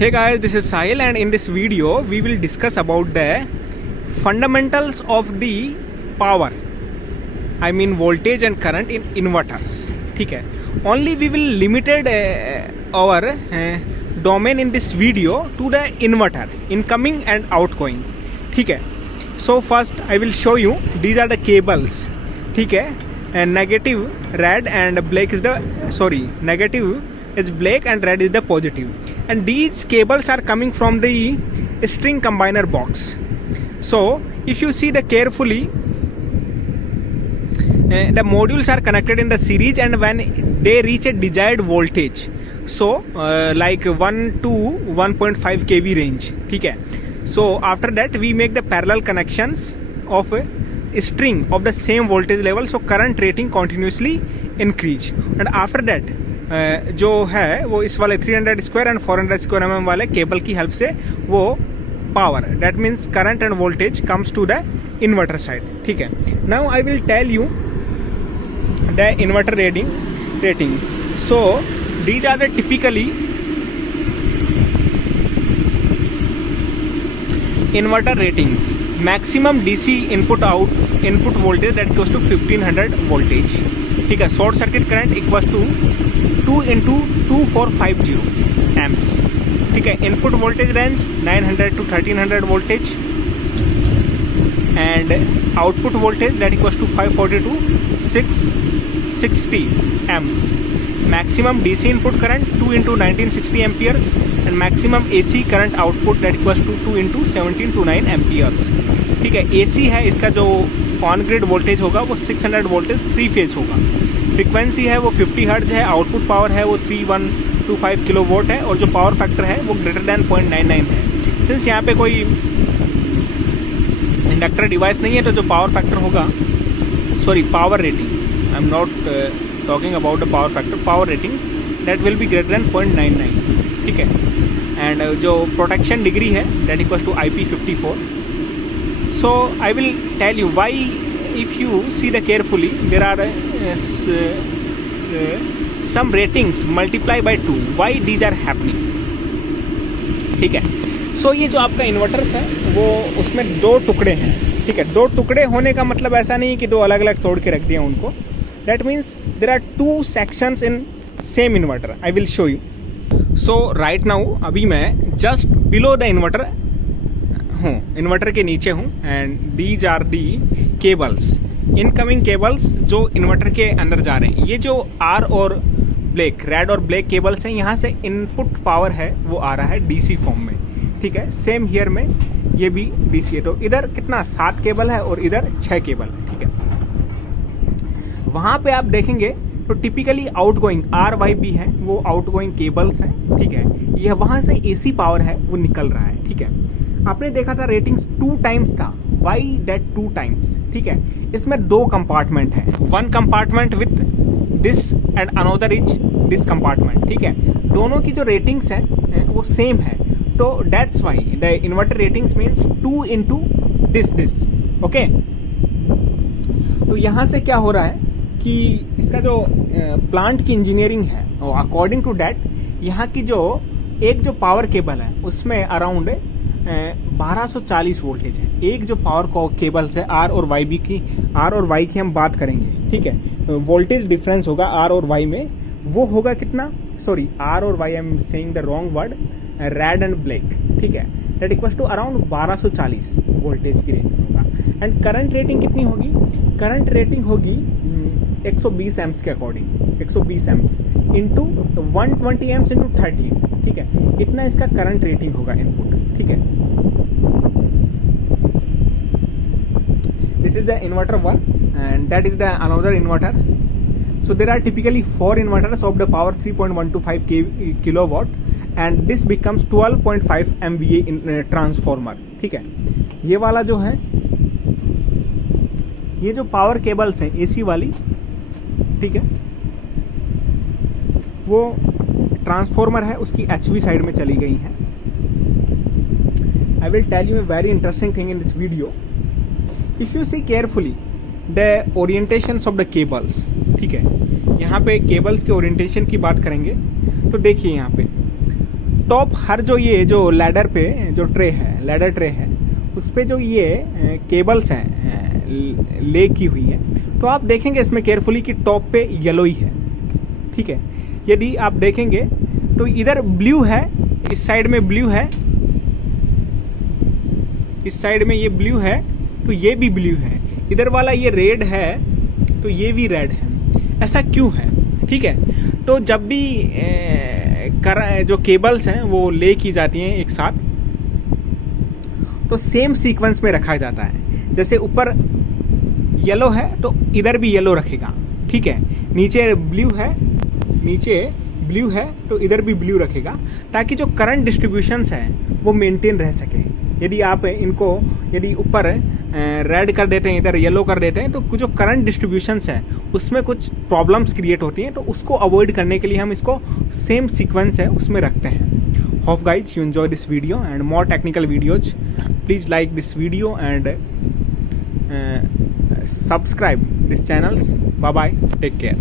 Hey guys, this is Sahil and in this video we will discuss about the fundamentals of the power. I mean voltage and current in inverters. ठीक है. Only we will limited our domain in this video to the inverter, incoming and outgoing. ठीक है. So first I will show you these are the cables. ठीक है. And negative red and black is the negative is black and red is the positive, and these cables are coming from the string combiner box. So if you see the carefully, the modules are connected in the series, and when they reach a desired voltage, so like 1 to 1.5 kV range, ठीक है. So after that we make the parallel connections of a string of the same voltage level, so current rating continuously increase, and after that जो है वो इस वाले 300 square and 400 square mm वाले cable की help से वो power, that means current and voltage comes to the inverter side. ठीक है. Now I will tell you the inverter rating. So these are the typically inverter ratings. Maximum DC input voltage that equals to 1500 voltage. ठीक है. Short circuit current equals to 2 into 2450 amps. ठीक है. Input voltage range 900 to 1300 voltage and output voltage that equals to 540 to 660 amps. Maximum DC input current 2 into 1960 amperes and maximum AC current output that equals to 2 into 1729 amperes. ठीक है. AC है, इसका जो on grid voltage होगा वो 600 voltage 3 phase होगा. Frequency है वो 50 हर्ट्ज है. आउटपुट पावर है वो 3125 किलोवाट है, और जो पावर फैक्टर है वो ग्रेटर दैन 0.99 है. सिंस यहाँ पे कोई इंडक्टर डिवाइस नहीं है तो जो पावर फैक्टर होगा, power rating, I am not talking about the power factor, power ratings that will be greater than 0.99. ठीक है. एंड जो प्रोटेक्शन डिग्री है that equals to IP54. So I will tell you why. If you see the carefully, there are some ratings multiply by 2. Why these are happening? ठीक है. So ये जो आपका inverters है वो उसमें 2 टुकड़े हैं. ठीक है. 2 टुकड़े होने का मतलब ऐसा नहीं कि 2 अलग अलग तोड़ के रख दिया उनको. That means there are 2 sections in same inverter. I will show you. So right now अभी मैं just below the inverter हूँ, इन्वर्टर के नीचे हूँ, and these are the cables, incoming cables जो इन्वर्टर के अंदर जा रहे हैं. ये जो आर और ब्लैक, रेड और ब्लैक केबल्स हैं, यहाँ से इनपुट पावर है वो आ रहा है DC फॉर्म में. ठीक है. सेम हियर में ये भी DC है. तो इधर कितना 7 केबल है और इधर 6 केबल है. ठीक है. वहाँ पे आप देखेंगे तो टिपिकली आउटगोइंग RYB है, वो आउटगोइंग केबल्स हैं. ठीक है. यह वहाँ से AC पावर है वो निकल रहा है. ठीक है. आपने देखा था रेटिंग्स 2 टाइम्स था. Why that 2 times? ठीक है. इसमें 2 कंपार्टमेंट है. 1 compartment with this and another is this compartment. ठीक है. दोनों की जो रेटिंग्स है वो सेम है. तो that's why the inverter ratings means 2 into this. Okay. तो यहाँ से क्या हो रहा है कि इसका जो प्लांट की इंजीनियरिंग है, अकॉर्डिंग टू दैट यहाँ की जो पावर केबल है उसमें अराउंड 1240 वोल्टेज है. एक जो पावर केबल्स है आर और वाई की हम बात करेंगे. ठीक है. वोल्टेज डिफरेंस होगा आर और वाई में, वो होगा कितना, आर और Y, I am saying the wrong word, red and black. ठीक है. That equals to around 1240 voltage की रेंज होगा. एंड करंट रेटिंग कितनी होगी? करंट रेटिंग होगी 120 एम्प्स के according, 120 amps into 120 amps into 30. ठीक है. इतना इसका करंट रेटिंग होगा इनपुट. ठीक है. This is the inverter 1 and that is the another inverter. So there are typically 4 inverters of the power 3.125 kilowatt and this becomes 12.5 MVA in transformer. ठीक है. ये वाला जो है, ये जो पावर केबल्स हैं AC वाली, ठीक है, वो ट्रांसफॉर्मर है, उसकी HV साइड में चली गई है. I will tell you a very interesting thing in this video. If you see carefully the orientations of the cables. ठीक है. यहाँ पे केबल्स के ओरिएंटेशन की बात करेंगे तो देखिए यहाँ पे टॉप हर जो लैडर पे जो ट्रे है, लैडर ट्रे है, उस पे जो ये केबल्स हैं ले की हुई है, तो आप देखेंगे इसमें केयरफुली कि टॉप पे येलो ही है, ठीक है। यदि आप देखेंगे तो इधर ब्लू है, इस साइड में ब्लू है, इस साइड में ये ब्लू है, तो ये भी ब्लू है, इधर वाला ये रेड है तो ये भी रेड है। ऐसा क्यों है, ठीक है। तो जब भी जो केबल्स हैं वो ले की जाती हैं एक साथ, तो सेम सीक्वेंस में रखा जाता है। जैसे ऊपर येलो है तो इधर भी येलो रखेगा, ठीक है। नीचे ब्लू है, नीचे ब्लू है तो इधर भी ब्लू रखेगा, ताकि जो करंट डिस्ट्रीब्यूशंस हैं वो मेंटेन रह सके। यदि आप इनको यदि ऊपर रेड कर देते हैं, इधर येलो कर देते हैं, तो जो करंट डिस्ट्रीब्यूशंस हैं उसमें कुछ प्रॉब्लम्स क्रिएट होती हैं। तो उसको अवॉइड करने के लिए हम इसको सेम सीक्वेंस है उसमें रखते हैं। Hope guys you enjoy this video and more technical videos. Please like this video and subscribe this channel. Bye bye, take care.